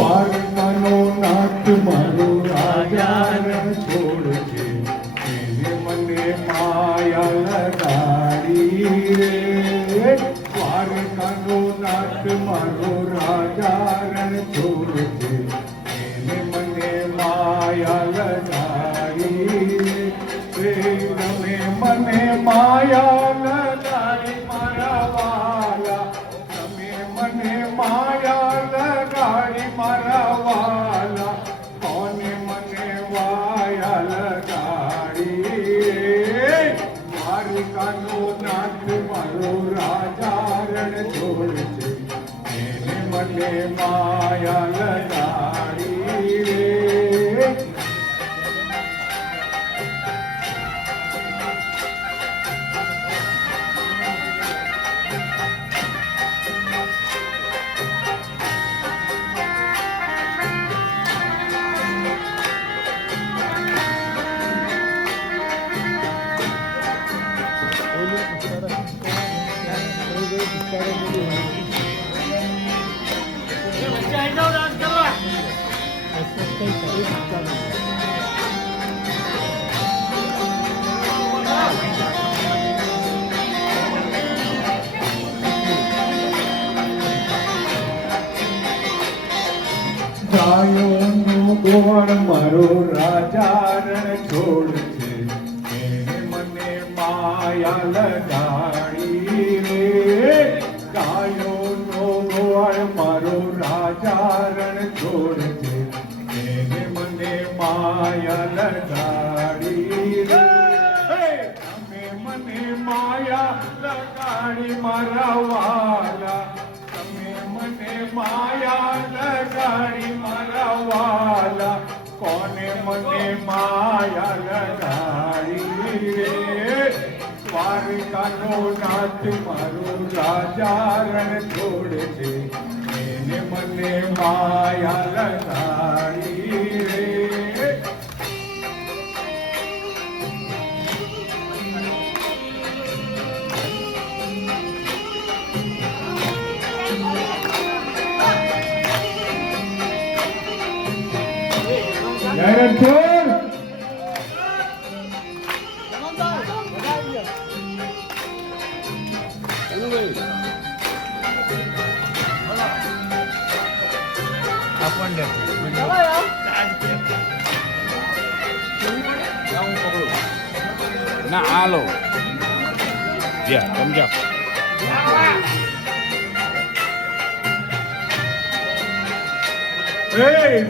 દ્વારકાનો નાથ મારો રાજા રણ છોડજે, એને મને માયા લગાડી રે. દ્વારકાનો નાથ મારો રાજા રણ છોડજે, એને મને માયા લગાડી રે. તમે મને માયા લગાડી મારા વાલા, તમે મને માયા લગાડી મારા વાલા, કોને મને વાયા લગાડી. દ્વારકાનો નાથ મારો રાજા રણ છોડજે, એને મને માયા લગાડી રે. ગાયોનો ગોળ મારો રાજા રણ છોડજે, એને મને માયા લગાડી રે. ગાયોનો ગોળ મારો રાજા રણ છોડજે, એને મને માયા લગાડી રે. તમે મને માયા લગાડી મારા વાલા, તમે મને માયા લગાડી મારા વાલા, કોને મને માયા લગાડી રે. દ્વારકાનો નાથ મારો રાજા રણ છોડજે, એને મને માયા લગાડી રે. ના હાલો સમજા.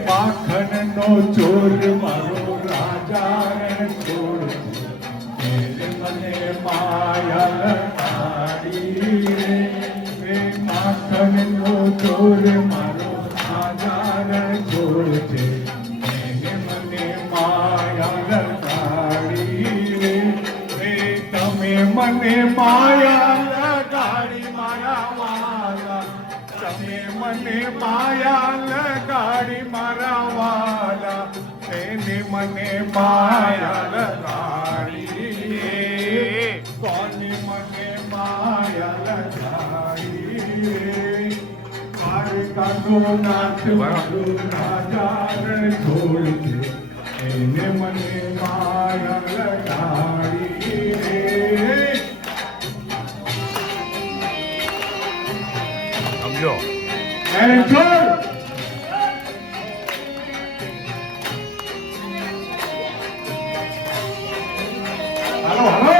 માખણનો ચોર મારો રાજા રણ છોડજે, એને મને માયા લગાડી રે. માખણનો ચોર મારો રાજા રણ છોડજે, એને મને માયા લગાડી રે. તમે મને માયા લગાડી મારા વાલા, તમે મને માયા લગાડી મારા વાલા, એને મને માયા લગાડી. કોને મને માયા લગાડી. દ્વારકાનો નાથ મારો રાજા રણ છોડજે, એને મને માયા લગાડી રે. સમજો. હાલો હાલો.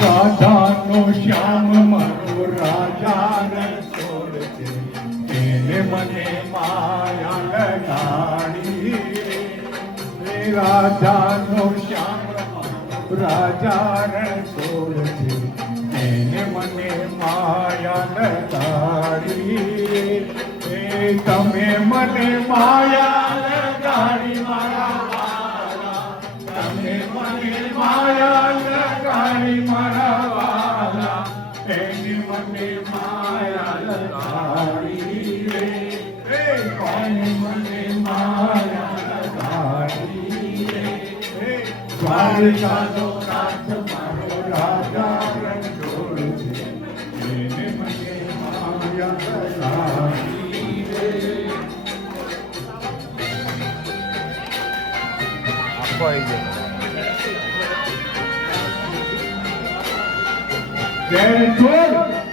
રાધાનો શ્યામ મારો રાજા રણ છોડજે, એને મને માયા લગાડી રે. રાધાનો શ્યામ મારો રાજા રણ છોડજે, એને મને માયા લગાડી રે. તમે મને માયા એને મને માયા લગાડી મારા વાલા એને મને માયા લગાડી રે એને મને માયા લગાડી રે દ્વારકાનો નાથ મારો રાજા રણછોડ છે એને મને માયા લગાડી રે આખો આવી ગયો જય રણછોડ